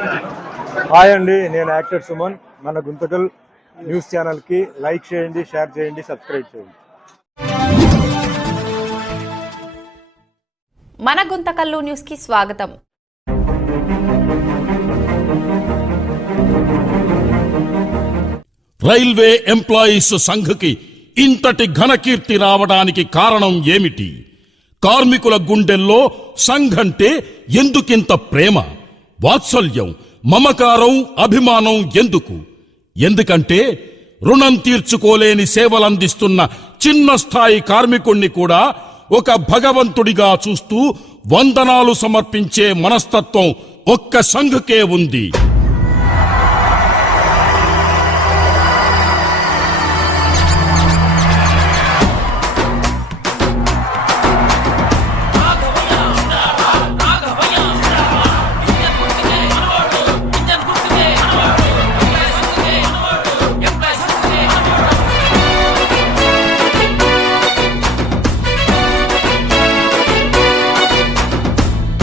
Hi అండి, నేను actor Suman. మన గుంతకల్ న్యూస్ ఛానల్కి లైక్ చేయండి, షేర్ చేయండి, సబ్స్క్రైబ్ చేయండి. మన గుంతకల్లు న్యూస్కి స్వాగతం. రైల్వే ఎంప్లాయీస్ సంఘకి ఇంతటి ఘనకీర్తి రావడానికి కారణం ఏమిటి? కార్మికుల గుండెల్లో సంఘంటే ఎందుకింత ప్రేమ, వాత్సల్యం, మమకారం, అభిమానం ఎందుకు? ఎందుకంటే రుణం తీర్చుకోలేని సేవలందిస్తున్న చిన్న స్థాయి కార్మికుణ్ణి కూడా ఒక భగవంతుడిగా చూస్తూ వందనాలు సమర్పించే మనస్తత్వం ఒక్క సంఘకే ఉంది.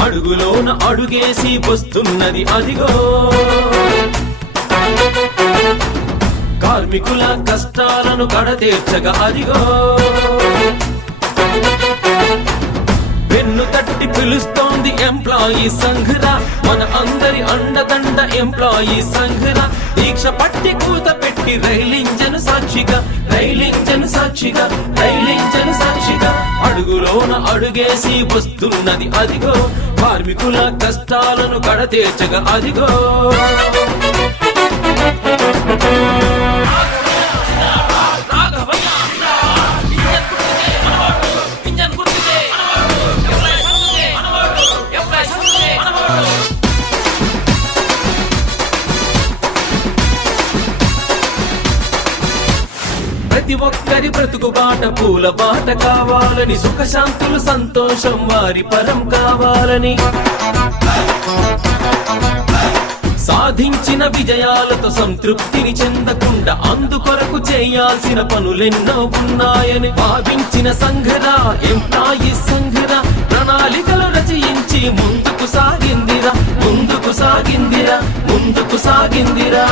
అడుగులోన అడుగేసి వస్తున్నది అదిగో, కార్మికుల కష్టాలను కడతీర్చగా అదిగో, వెన్ను తట్టి పిలుస్తోంది ఎంప్లాయీ సంఘరా, మన అందరి అండదండ ఎంప్లాయీ సంఘరా. దీక్ష పట్టి కూత పెట్టి రైలింజను సాక్షిగా, రైలింజను సాక్షిగా, రైలింజను సాక్షిగా, అడుగులోన అడుగేసి వస్తున్నది అదిగో, కార్మికుల కష్టాలను కడతీర్చగా అదిగో. ప్రతి ఒక్కరి బ్రతుకు బాట పూల బాట కావాలని, సుఖశాంతులు సంతోషం వారి పరం కావాలని, సాధించిన విజయాలతో సంతృప్తిని చెందకుండా అందుకొరకు చేయాల్సిన పనులెన్నో ఉన్నాయని భావించిన సంఘరా, ఎంప్లాయీ సంఘరా, ప్రణాళికలు రచయించి ముందుకు సాగిందిరా, ముందుకు సాగిందిరా, ముందుకు సాగిందిరా.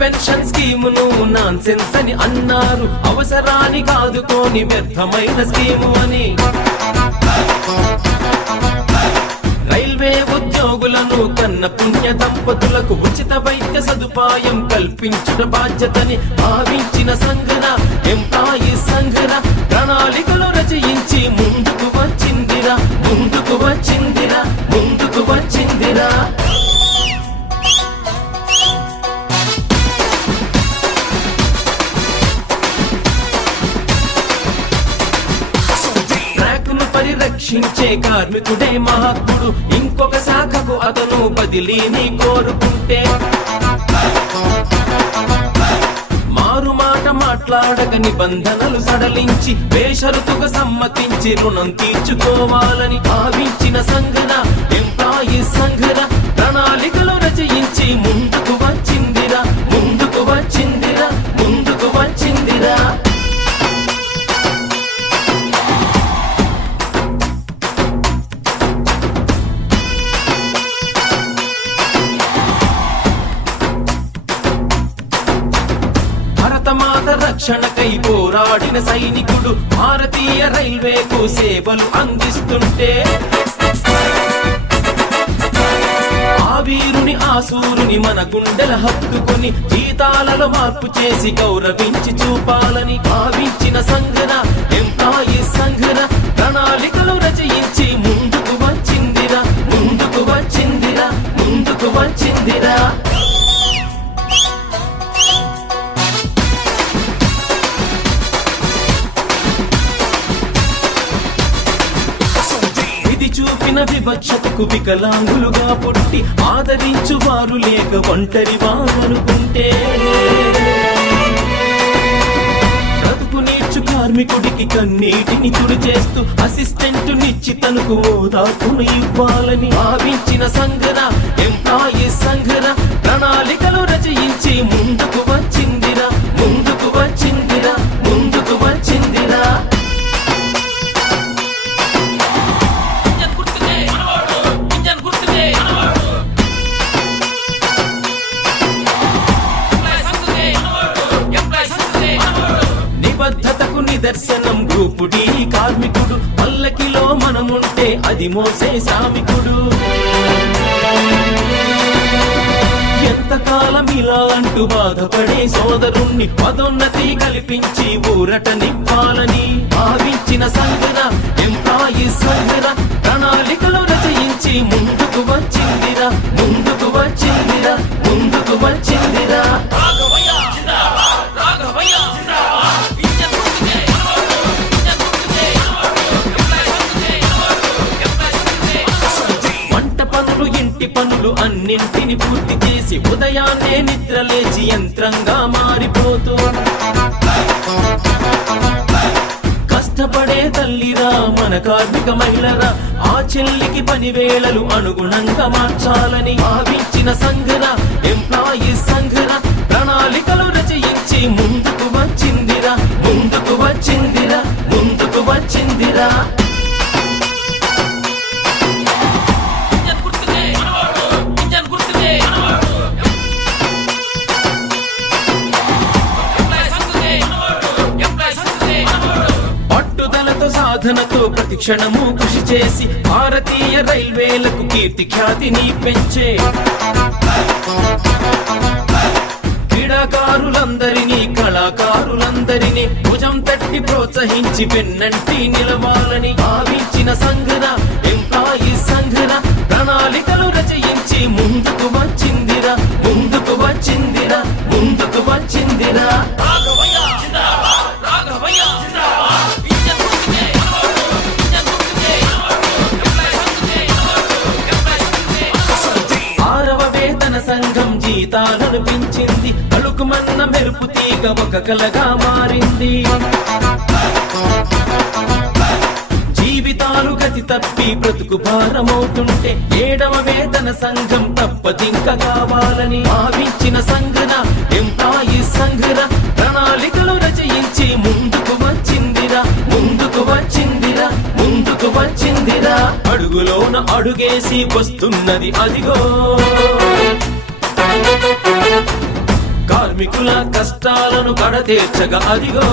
పెన్షన్ స్కీమును నాన్ సెన్స్ అని అన్నారు, అవసరాన్ని కాదుకోని వ్యర్థమైన స్కీము అని. రైల్వే ఉద్యోగులను కన్న పుణ్య దంపతులకు ఉచిత వైద్య సదుపాయం కల్పించుట బాధ్యతని భావించిన సంఘన, ఎంప్లాయీ సంఘన, ప్రణాళికలు రచయించి ముందుకు వచ్చిందిరా, ముందుకు వచ్చిందిరా, ముందుకు వచ్చిందిరా. రక్షించే కార్మికుడే మహాత్ముడు, ఇంకొక శాఖకు అతను బదిలీని కోరుకుంటే మారు మాట మాట్లాడక నిబంధనలు సడలించి బేషరతుగా సమ్మతించి రుణం తీర్చుకోవాలని భావించిన సంఘన, ఎంప్లాయీ సంఘన, ప్రణాళికలు రచయించి ముందుకు వచ్చిందిరా, ముందుకు వచ్చిందిరా, ముందుకు వచ్చిందిరా. భారతమాత రక్షణకై పోరాడిన సైనికుడు భారతీయ రైల్వేకు సేవలు అందిస్తుంటే, ఆ వీరుని ఆసూరుని మన గుండెల హత్తుకొని జీతాలలో మార్పు చేసి గౌరవించి చూపాలని భావించిన సంఘన, ఎంప్లాయీ సంఘన, ప్రణాళికలు రచయించి ముందుకు వచ్చిందిరా, ముందుకు వచ్చిందిరా, ముందుకు వచ్చిందిరా. చూపిన వివక్షతకు వికలాంగులుగా పుట్టి ఆదరించు వారు లేక ఒంటరి వారనుకుంటే, బ్రతుకు నీర్చు కార్మికుడికి కన్నీటిని తుడిచేస్తూ అసిస్టెంట్ నిచ్చి తనకు ఓదార్పును ఇవ్వాలని భావించిన సంఘన, ఎంప్లాయీ సంఘన, ప్రణాళికలు రచయించి రచయించి ముందుకు వచ్చిందిరా, ముందుకు వచ్చిందిరా, ముందుకు వచ్చిందిరా. నిబద్ధతకు నిదర్శనం గ్రూపు డి కార్మికుడు, పల్లకిలో మనముంటే అది మోసే శ్రామికుడు. ఎంతకాలం ఇలా అంటూ బాధపడే సోదరుణ్ణి పదోన్నతి కల్పించి ఊరట నింపాలని భావించిన సంఘన ఎంప్లాయీస్ సంఘన ప్రణాళికలు రచయించి ముందుకు వచ్చిందిరా, ముందుకు వచ్చిందిరా, ముందుకు వచ్చిందిరా. వంట పనులు ఇంటి పనులు అన్నింటిని పూర్తి చేసి ఉదయాన్నే నిద్ర లేచి యంత్రంగా మారిపోతూ కష్టపడే తల్లిరా మన కార్మిక మహిళరా, ఆ చెల్లికి పని వేళలు అనుగుణంగా మార్చాలని భావించిన సంఘన ఎంప్లాయీస్ సంఘన ప్రణాళికలు రచయించి ముందుకు వచ్చిందిరా, ముందుకు వచ్చిందిరా, ముందుకు వచ్చిందిరా. పట్టుదలతో సాధనతో ప్రతి క్షణము కృషి చేసి భారతీయ రైల్వేలకు కీర్తి ఖ్యాతిని పెంచే క్రీడాకారులందరినీ కళాకారులందరినీ భుజం తట్టి ప్రోత్సహించి వెన్నంటి నిలవాలని భావించిన సంఘన ఎంప్లాయీస్ సంఘన ప్రణాళికలు రచయించి ముందుకు వచ్చిందిరా, ముందుకు వచ్చిందిరా, ముందుకు వచ్చిందిరా. ఆరవ వేతన సంఘం జీతాలను పెంచింది, అలుకుమన్న మెరుపు తీగ ఒక కలగా మారింది. జీవితాలు గతి తప్పి బ్రతుకు భారమవుతుంటే ఏడవ వేతన సంఘం తప్పదింక కావాలని భావించిన సంఘన ఎంప్లాయీస్ సంఘన ప్రణాళికలు రచయించి ముందుకు వచ్చిందిరా, ముందుకు వచ్చిందిరా, ముందుకు వచ్చిందిరా. అడుగులోన అడుగేసి వస్తున్నది అదిగో కార్మికుల కష్టాలను కడతీర్చగా అదిగో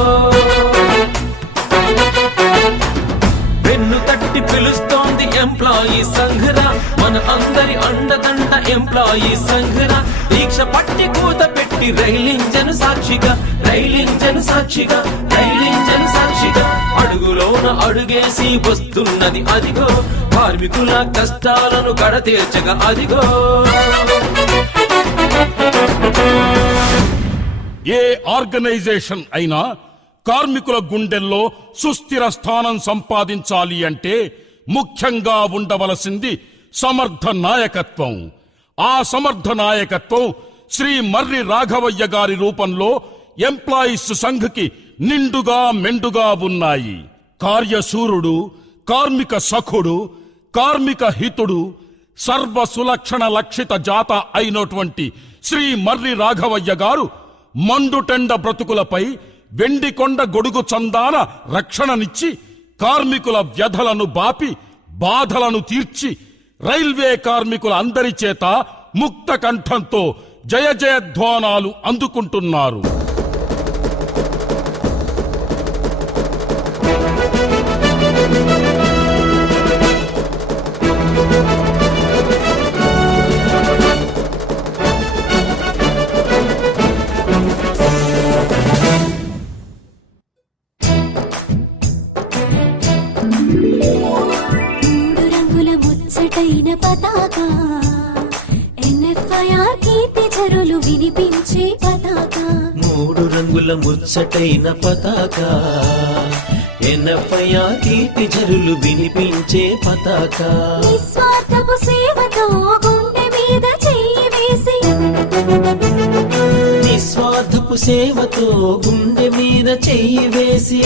వెన్ను తట్టి పిలుస్తోంది ఎంప్లాయీస్ సంఘరా, మన అందరి అండదండ ఎంప్లాయీస్ సంఘరా. దీక్ష పట్టి కూత పెట్టి రైలింజను సాక్షిగా, రైలింజను సాక్షిగా, రైలింజను సాక్షిగా అడుగులోన అడుగేసి వస్తున్నది అదిగో కార్మికుల కష్టాలను కడతీర్చగా అదిగో. ఏ ఆర్గనైజేషన్ అయినా కార్మికుల గుండెల్లో సుస్థిర స్థానం సంపాదించాలి అంటే ముఖ్యంగా ఉండవలసింది సమర్థ నాయకత్వం. ఆ సమర్థ నాయకత్వం శ్రీ మర్రి రాఘవయ్య గారి రూపంలో ఎంప్లాయీస్ సంఘ్కి నిండుగా మెండుగా ఉన్నాయి. కార్యశూరుడు, కార్మిక సఖుడు, కార్మిక హితుడు, సర్వ సులక్షణ లక్షిత జాత అయినటువంటి శ్రీ మర్రి రాఘవయ్య గారు మండుటెండ బ్రతుకులపై వెండికొండ గొడుగు చందాన రక్షణనిచ్చి కార్మికుల వ్యధలను బాపి బాధలను తీర్చి రైల్వే కార్మికుల అందరి చేత ముక్త కంఠంతో జయ జయధ్వానాలు అందుకుంటున్నారు. ముచ్చటైన పతాక NFIR కీర్తి చరులు వినిపించే పతాక. మూడు రంగుల ముచ్చటైన పతాక NFIR కీర్తి చరులు వినిపించే పతాక. నిస్వార్థపు సేవతో గుండె మీద చెయ్యి వేసి, నిస్వార్థపు సేవతో గుండె మీద చెయ్యి వేసి